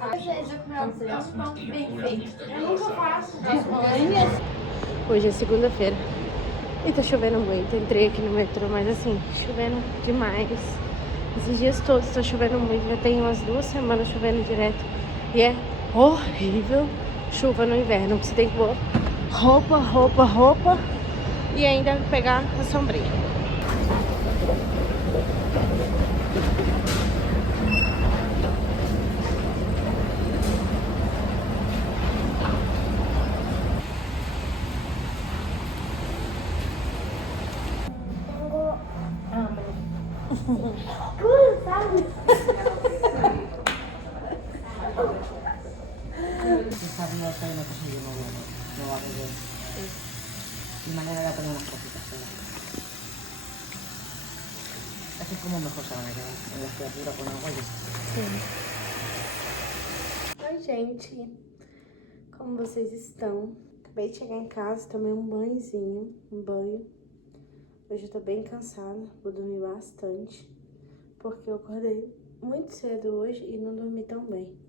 Às vezes eu comi um pão bem feito. Eu nunca faço. Hoje é segunda-feira e tá chovendo muito. Entrei aqui no metrô, mas assim, chovendo demais. Esses dias todos tá chovendo muito. Já tem umas 2 semanas chovendo direto. E é horrível chuva no inverno. Você tem que pôr roupa e ainda pegar a sombrinha. Sabi mo tayo na kasi yung mga ko. Yung manera pa ng kapitasa. Kasi como mejor sa manera, en la criatura con agua y Oi, gente. Como vocês estão? Acabei de chegar em casa, tomei um banho. Hoje eu tô bem cansada, vou dormir bastante, porque eu acordei muito cedo hoje e não dormi tão bem.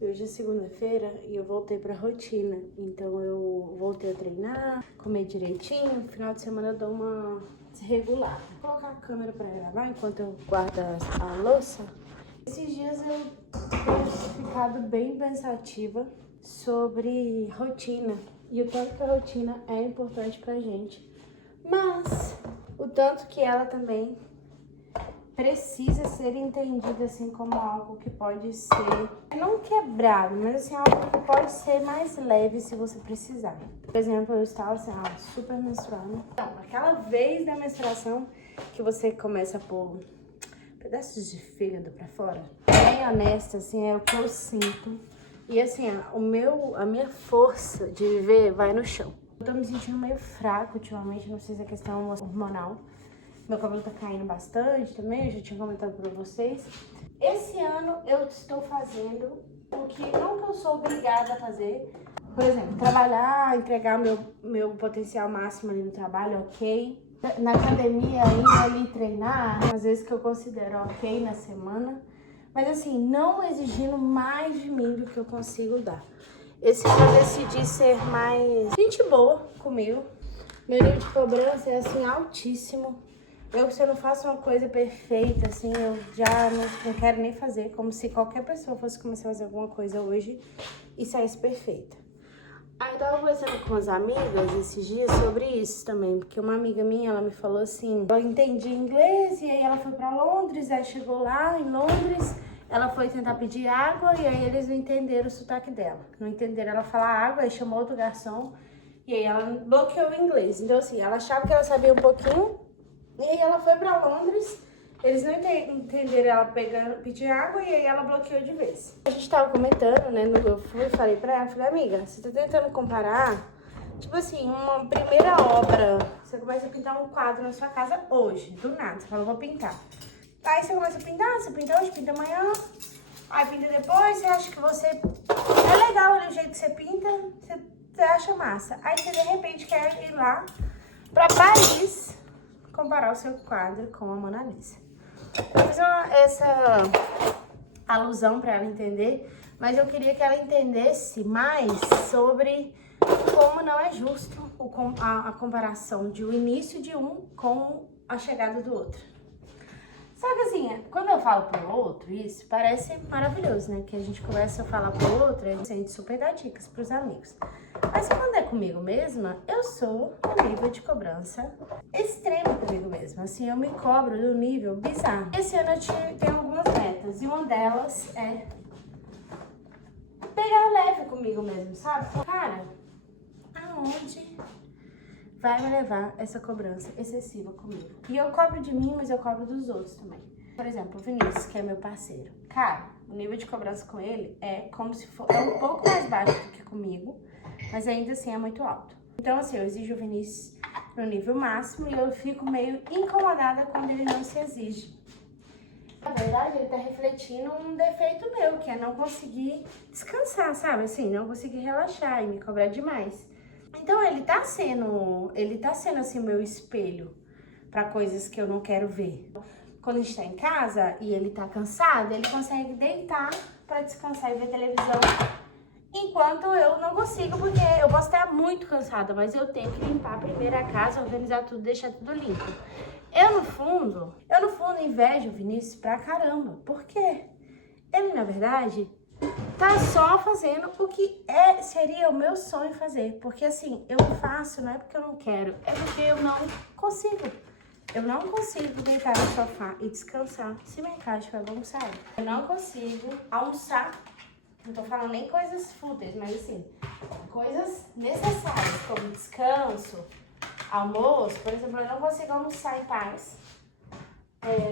Hoje é segunda-feira e eu voltei pra rotina, então eu voltei a treinar, comer direitinho. No final de semana eu dou uma desregulada. Vou colocar a câmera pra gravar enquanto eu guardo a louça. Esses dias eu tenho ficado bem pensativa sobre rotina e o tanto que a rotina é importante pra gente, mas o tanto que ela também precisa ser entendida assim como algo que pode ser, não quebrado, mas assim, algo que pode ser mais leve se você precisar. Por exemplo, eu estava assim, super menstruando. Então, aquela vez da menstruação que você começa a pôr pedaços de fígado pra fora, bem honesta, assim, é o que eu sinto. E assim, a minha força de viver vai no chão. Eu tô me sentindo meio fraca ultimamente, não sei se é questão hormonal. Meu cabelo tá caindo bastante também, eu já tinha comentado pra vocês. Esse ano eu estou fazendo o que não que eu sou obrigada a fazer. Por exemplo, trabalhar, entregar meu potencial máximo ali no trabalho, ok. Na academia, ir ali treinar, às vezes que eu considero ok na semana. Mas assim, não exigindo mais de mim do que eu consigo dar. Esse ano eu decidi ser mais gente boa comigo. Meu nível de cobrança é assim, altíssimo. Se eu não faço uma coisa perfeita, assim, eu já não quero nem fazer. Como se qualquer pessoa fosse começar a fazer alguma coisa hoje e saísse perfeita. Aí eu tava conversando com as amigas esses dias sobre isso também. Porque uma amiga minha, ela me falou assim, ela entendia inglês e aí ela foi pra Londres, aí chegou lá em Londres, ela foi tentar pedir água e aí eles não entenderam o sotaque dela. Não entenderam ela falar água, aí chamou outro garçom e aí ela bloqueou o inglês. Então assim, ela achava que ela sabia um pouquinho. E aí ela foi pra Londres, eles não entenderam ela pedir água e aí ela bloqueou de vez. A gente tava comentando, né, falei pra ela, falei, amiga, você tá tentando comparar, tipo assim, uma primeira obra, você começa a pintar um quadro na sua casa hoje, do nada, você fala, vou pintar. Aí você começa a pintar, você pinta hoje, pinta amanhã, aí pinta depois, você acha que você, é legal ali o jeito que você pinta, você acha massa. Aí você de repente quer ir lá pra Paris, comparar o seu quadro com a Mona Lisa. Eu fiz essa alusão para ela entender, mas eu queria que ela entendesse mais sobre como não é justo a comparação de o início de um com a chegada do outro. Só que assim, quando eu falo pro outro isso, parece maravilhoso, né? Que a gente começa a falar pro outro, a gente super dá dicas pros amigos. Mas quando é comigo mesma, eu sou um nível de cobrança extremo comigo mesma. Assim, eu me cobro de um nível bizarro. Esse ano eu tenho algumas metas e uma delas é pegar leve comigo mesmo, sabe? Cara, aonde vai me levar essa cobrança excessiva comigo? E eu cobro de mim, mas eu cobro dos outros também. Por exemplo, o Vinícius, que é meu parceiro. Cara, o nível de cobrança com ele é como se fosse um pouco mais baixo do que comigo, mas ainda assim é muito alto. Então, assim, eu exijo o Vinícius no nível máximo e eu fico meio incomodada quando ele não se exige. Na verdade, ele tá refletindo um defeito meu, que é não conseguir descansar, sabe? Assim, não conseguir relaxar e me cobrar demais. Então, ele tá sendo assim, o meu espelho para coisas que eu não quero ver. quando a gente tá em casa e ele tá cansado, ele consegue deitar pra descansar e ver televisão. Enquanto eu não consigo, porque eu posso estar muito cansada, mas eu tenho que limpar primeiro a casa, organizar tudo, deixar tudo limpo. Eu no fundo invejo o Vinícius pra caramba. Por quê? Ele, na verdade, tá só fazendo o que seria o meu sonho fazer. Porque assim, eu faço, não é porque eu não quero, é porque eu não consigo. Eu não consigo deitar no sofá e descansar se minha casa estiver bagunçada. Eu não consigo almoçar. Não tô falando nem coisas fúteis, mas assim, coisas necessárias, como descanso, almoço. Por exemplo, eu não consigo almoçar em paz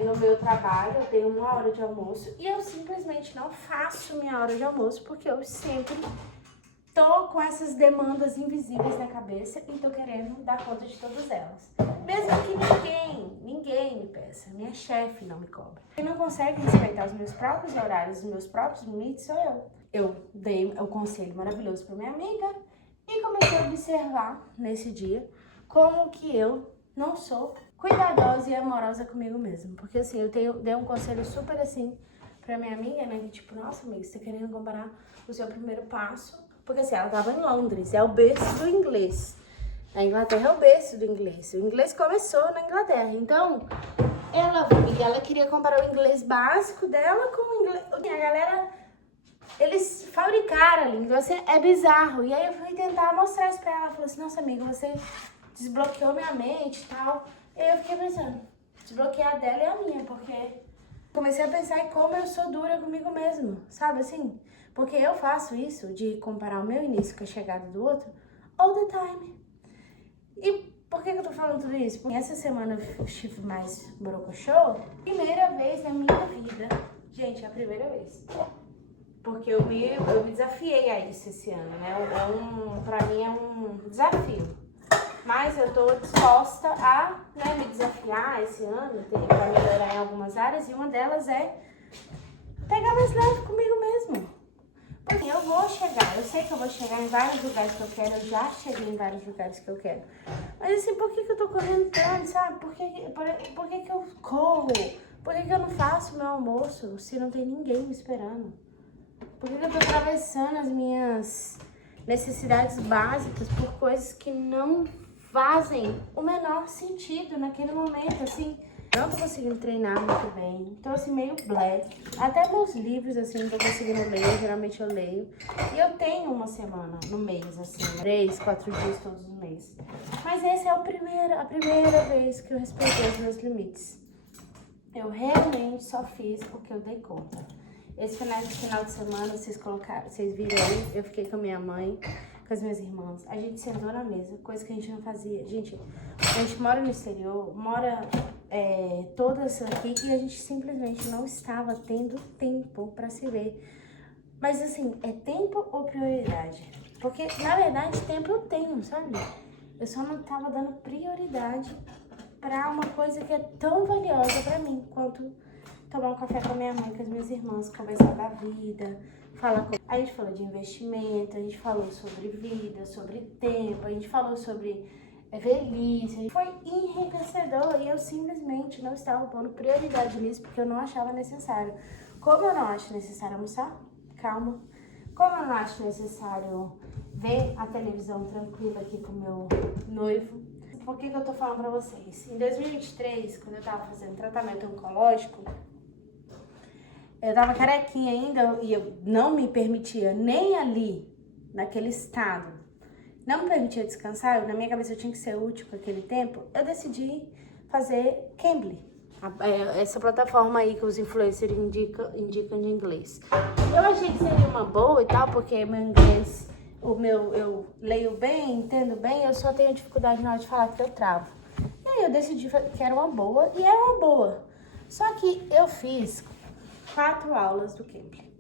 no meu trabalho. Eu tenho 1 hora de almoço e eu simplesmente não faço minha hora de almoço porque eu sempre tô com essas demandas invisíveis na cabeça e tô querendo dar conta de todas elas. Mesmo que ninguém me peça, minha chefe não me cobra. Quem não consegue respeitar os meus próprios horários, os meus próprios limites, sou eu. Eu dei o conselho maravilhoso para minha amiga e comecei a observar nesse dia como que eu não sou cuidadosa e amorosa comigo mesma. Porque assim, dei um conselho super assim pra minha amiga, né? Que tipo, nossa amiga, você tá querendo comparar o seu primeiro passo. Porque assim, ela tava em Londres, é o berço do inglês. A Inglaterra é o berço do inglês. O inglês começou na Inglaterra. Então, ela queria comparar o inglês básico dela com o inglês... A galera, eles fabricaram a língua, assim, é bizarro. E aí eu fui tentar mostrar isso pra ela. Ela falou assim, nossa amiga, você desbloqueou minha mente e tal. E eu fiquei pensando, desbloquear a dela é a minha, porque comecei a pensar em como eu sou dura comigo mesma, sabe assim? Porque eu faço isso de comparar o meu início com a chegada do outro all the time. E por que eu tô falando tudo isso? Porque essa semana eu estive mais borocochô, primeira vez na minha vida. Gente, é a primeira vez. Porque eu me desafiei a isso esse ano, né? Pra mim é um desafio. Mas eu tô disposta a me desafiar esse ano, pra melhorar em algumas áreas. E uma delas é pegar mais leve comigo mesmo. Porque eu vou chegar, eu sei que eu vou chegar em vários lugares que eu quero, eu já cheguei em vários lugares que eu quero. Mas assim, por que eu tô correndo tanto, sabe? Por que eu corro? Por que eu não faço meu almoço se não tem ninguém me esperando? Por que eu tô atravessando as minhas necessidades básicas por coisas que não fazem o menor sentido naquele momento, assim? Não tô conseguindo treinar muito bem, tô assim meio black. Até meus livros, assim, não tô conseguindo ler, geralmente eu leio. E eu tenho uma semana no mês, assim, 3, 4 dias todos os meses. Mas essa é a primeira vez que eu respeitei os meus limites. Eu realmente só fiz o que eu dei conta. Esse final de semana, vocês viram aí, eu fiquei com a minha mãe, com as minhas irmãs. A gente sentou na mesa, coisa que a gente não fazia. Gente, a gente mora no exterior, mora todas aqui e a gente simplesmente não estava tendo tempo pra se ver. Mas assim, é tempo ou prioridade? Porque, na verdade, tempo eu tenho, sabe? Eu só não tava dando prioridade pra uma coisa que é tão valiosa pra mim quanto tomar um café com a minha mãe, com as minhas irmãs, conversar da vida, a gente falou de investimento, a gente falou sobre vida, sobre tempo, a gente falou sobre velhice. Foi enriquecedor e eu simplesmente não estava pondo prioridade nisso porque eu não achava necessário. Como eu não acho necessário almoçar? Calma. Como eu não acho necessário ver a televisão tranquila aqui com o meu noivo? Por que eu tô falando pra vocês? Em 2023, quando eu tava fazendo tratamento oncológico, eu tava carequinha ainda e eu não me permitia nem ali, naquele estado, não me permitia descansar. Na minha cabeça eu tinha que ser útil com aquele tempo. Eu decidi fazer Cambly, essa plataforma aí que os influencers indicam de inglês. Eu achei que seria uma boa e tal, porque meu inglês, eu leio bem, entendo bem, eu só tenho dificuldade na hora de falar que eu travo. E aí eu decidi que era uma boa e era uma boa. Só que eu fiz 4 aulas do Cambly.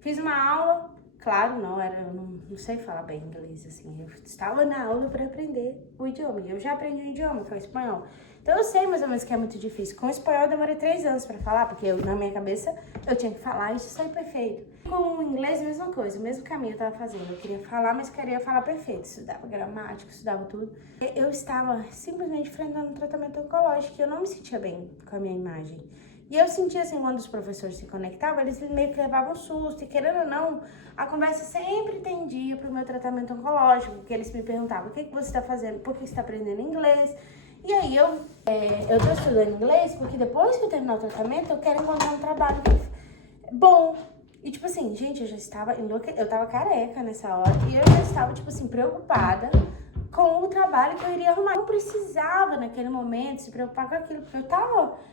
Fiz uma aula, claro, eu não sei falar bem inglês, assim, eu estava na aula para aprender o idioma, e eu já aprendi o idioma, que é o espanhol. Então eu sei mais ou menos que é muito difícil. Com o espanhol eu demorei 3 anos para falar, porque na minha cabeça eu tinha que falar e isso sai perfeito. Com o inglês, a mesma coisa, o mesmo caminho eu tava fazendo. Eu queria falar, mas queria falar perfeito. Estudava gramática, estudava tudo. Eu estava simplesmente enfrentando um tratamento oncológico e eu não me sentia bem com a minha imagem. E eu sentia assim, quando os professores se conectavam, eles meio que levavam um susto. E querendo ou não, a conversa sempre tendia para o meu tratamento oncológico, que eles me perguntavam, o que você está fazendo? Por que você está aprendendo inglês? E aí eu tô estudando inglês porque depois que eu terminar o tratamento, eu quero encontrar um trabalho bom. E tipo assim, gente, eu já estava eu tava careca nessa hora. E eu já estava, tipo assim, preocupada com o trabalho que eu iria arrumar. Eu não precisava, naquele momento, se preocupar com aquilo, porque eu tava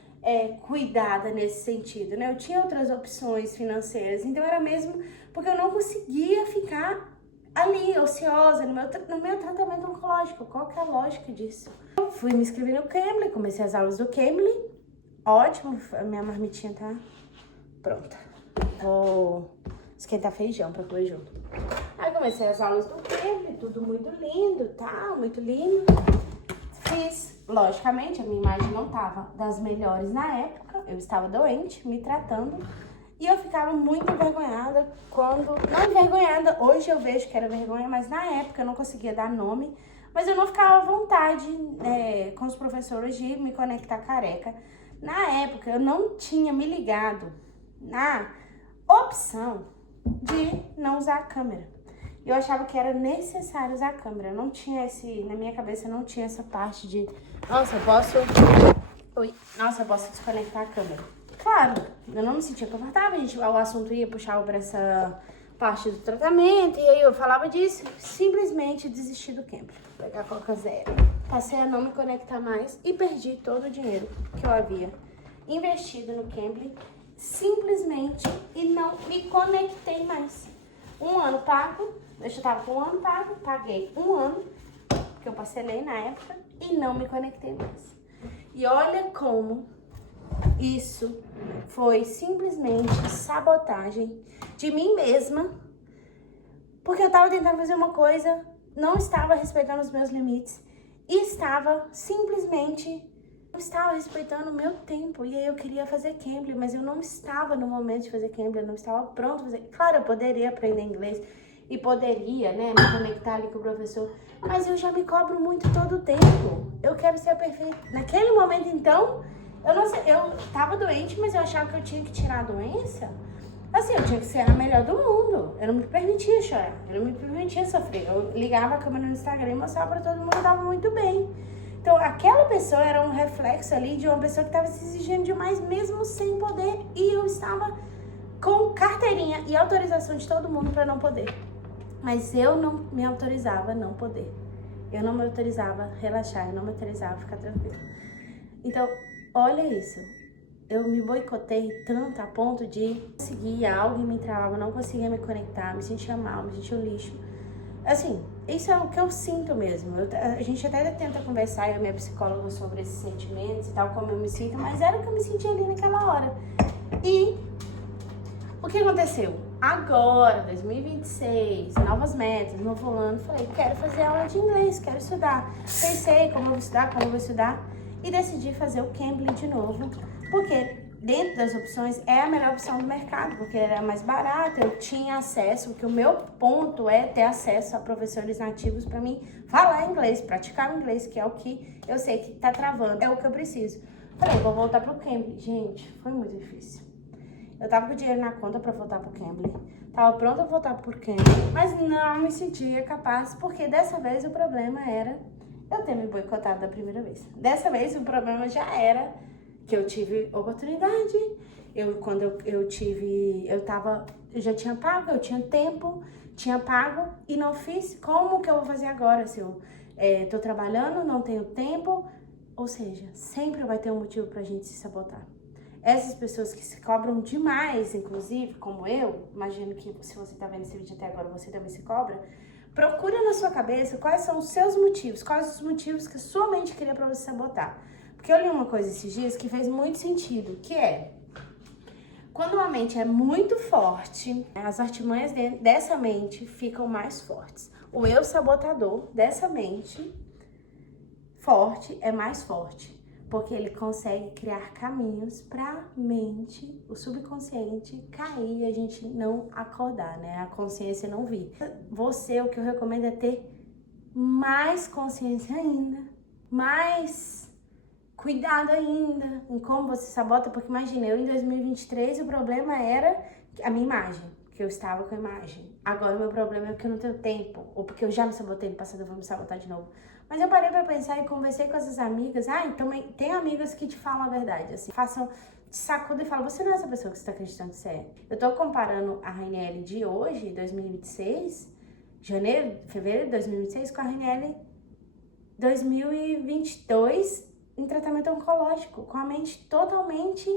cuidada nesse sentido, né? Eu tinha outras opções financeiras, então era mesmo porque eu não conseguia ficar ali, ociosa, no meu tratamento oncológico. Qual que é a lógica disso? Eu fui me inscrever no Cambly, comecei as aulas do Cambly. Ótimo, a minha marmitinha tá pronta. Vou esquentar feijão pra comer junto. Aí comecei as aulas do Cambly, tudo muito lindo, tá? Muito lindo. Fiz, logicamente, a minha imagem não estava das melhores na época, eu estava doente, me tratando, e eu ficava muito envergonhada não envergonhada, hoje eu vejo que era vergonha, mas na época eu não conseguia dar nome, mas eu não ficava à vontade com os professores de me conectar careca. Na época eu não tinha me ligado na opção de não usar a câmera. Eu achava que era necessário usar a câmera. Eu não tinha na minha cabeça não tinha essa parte de, nossa, eu posso desconectar a câmera. Claro, eu não me sentia confortável, o assunto ia puxar para essa parte do tratamento, e aí eu falava disso, simplesmente desisti do Cambly. Vou pegar Coca Zero. Passei a não me conectar mais e perdi todo o dinheiro que eu havia investido no Cambly, simplesmente, e não me conectei mais. Um ano pago, eu já tava com um ano pago, paguei um ano, porque eu parcelei na época, e não me conectei mais. E olha como isso foi simplesmente sabotagem de mim mesma, porque eu tava tentando fazer uma coisa, não estava respeitando os meus limites, e estava simplesmente... Eu estava respeitando o meu tempo, e aí eu queria fazer Cambly, mas eu não estava no momento de fazer Cambly, eu não estava pronto a fazer. Claro, eu poderia aprender inglês e poderia, né, me conectar ali com o professor, mas eu já me cobro muito todo o tempo. Eu quero ser perfeita. Naquele momento, então, eu não sei, eu estava doente, mas eu achava que eu tinha que tirar a doença. Assim, eu tinha que ser a melhor do mundo. Eu não me permitia chorar, eu não me permitia sofrer. Eu ligava a câmera no Instagram e mostrava pra todo mundo que eu estava muito bem. Então, aquela pessoa era um reflexo ali de uma pessoa que estava se exigindo demais, mesmo sem poder. E eu estava com carteirinha e autorização de todo mundo para não poder. Mas eu não me autorizava a não poder. Eu não me autorizava a relaxar, eu não me autorizava a ficar tranquila. Então, olha isso. Eu me boicotei tanto a ponto de conseguir algo e me travava, não conseguia me conectar, me sentia mal, me sentia um lixo. Assim, isso é o que eu sinto mesmo. A gente até tenta conversar, eu e minha psicóloga, sobre esses sentimentos e tal, como eu me sinto, mas era o que eu me sentia ali naquela hora. E o que aconteceu? Agora, 2026, novas metas, novo ano, falei, quero fazer aula de inglês, quero estudar. Pensei como eu vou estudar, e decidi fazer o Cambly de novo, porque dentro das opções é a melhor opção do mercado, porque era mais barato, eu tinha acesso, porque o meu ponto é ter acesso a professores nativos para mim falar inglês, praticar o inglês, que é o que eu sei que tá travando, é o que eu preciso. Falei, vou voltar pro Cambly. Gente, foi muito difícil. Eu tava com dinheiro na conta para voltar pro Cambly, tava pronta pra voltar pro Cambly, mas não me sentia capaz, porque dessa vez o problema era eu ter me boicotado da primeira vez. Dessa vez o problema já era que eu tive oportunidade, eu já tinha pago, eu tinha tempo, tinha pago e não fiz. Como que eu vou fazer agora se eu tô trabalhando, não tenho tempo? Ou seja, sempre vai ter um motivo pra gente se sabotar. Essas pessoas que se cobram demais, inclusive, como eu, imagino que se você tá vendo esse vídeo até agora, você também se cobra, procura na sua cabeça quais são os seus motivos, quais os motivos que a sua mente queria pra você sabotar. Porque eu li uma coisa esses dias que fez muito sentido, que é, quando uma mente é muito forte, as artimanhas dessa mente ficam mais fortes. O eu sabotador dessa mente forte é mais forte, porque ele consegue criar caminhos pra mente, o subconsciente, cair e a gente não acordar, né? A consciência não vir. Você, o que eu recomendo é ter mais consciência ainda, mais cuidado ainda em como você sabota, porque imagina, eu em 2023 o problema era a minha imagem, que eu estava com a imagem. Agora o meu problema é que eu não tenho tempo, ou porque eu já me sabotei no passado, eu vou me sabotar de novo. Mas eu parei pra pensar e conversei com essas amigas. Então tem amigas que te falam a verdade, assim, te sacudem e falam, você não é essa pessoa que você tá acreditando que você é. Eu tô comparando a Rainelle de hoje, 2026, fevereiro de 2026, com a Rainelle 2022, em tratamento oncológico, com a mente totalmente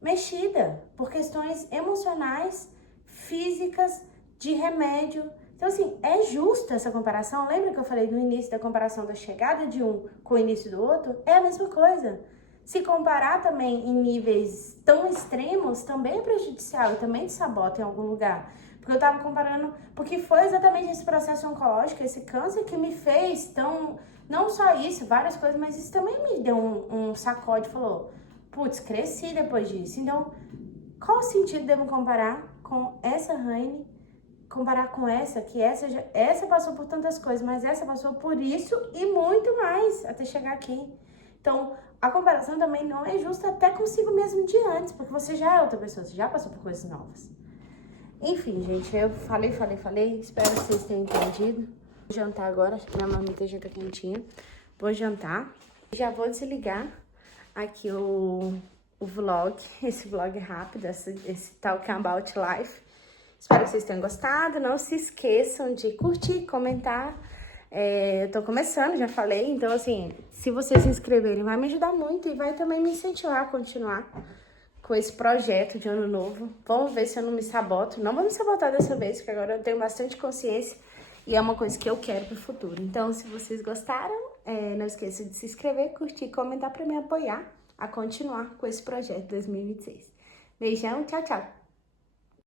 mexida por questões emocionais, físicas, de remédio. Então, assim, é justa essa comparação? Lembra que eu falei no início da comparação da chegada de um com o início do outro? É a mesma coisa. Se comparar também em níveis tão extremos, também é prejudicial e também te sabota em algum lugar. Porque eu tava comparando, porque foi exatamente esse processo oncológico, esse câncer que me fez tão, não só isso, várias coisas, mas isso também me deu um sacode, falou, putz, cresci depois disso. Então, qual o sentido de eu me comparar com essa Raine, comparar com essa, que essa passou por tantas coisas, mas essa passou por isso e muito mais, até chegar aqui. Então, a comparação também não é justa até consigo mesmo de antes, porque você já é outra pessoa, você já passou por coisas novas. Enfim, gente, eu falei, espero que vocês tenham entendido. Vou jantar agora, acho que minha marmita já tá quentinha. Vou jantar. Já vou desligar aqui o vlog, esse vlog rápido, esse Talk About Life. Espero que vocês tenham gostado. Não se esqueçam de curtir, comentar. Eu tô começando, já falei. Então, assim, se vocês se inscreverem, vai me ajudar muito e vai também me incentivar a continuar com esse projeto de ano novo. Vamos ver se eu não me saboto. Não vou me sabotar dessa vez, porque agora eu tenho bastante consciência e é uma coisa que eu quero pro futuro. Então, se vocês gostaram, não esqueçam de se inscrever, curtir e comentar pra me apoiar a continuar com esse projeto 2026. Beijão, tchau, tchau!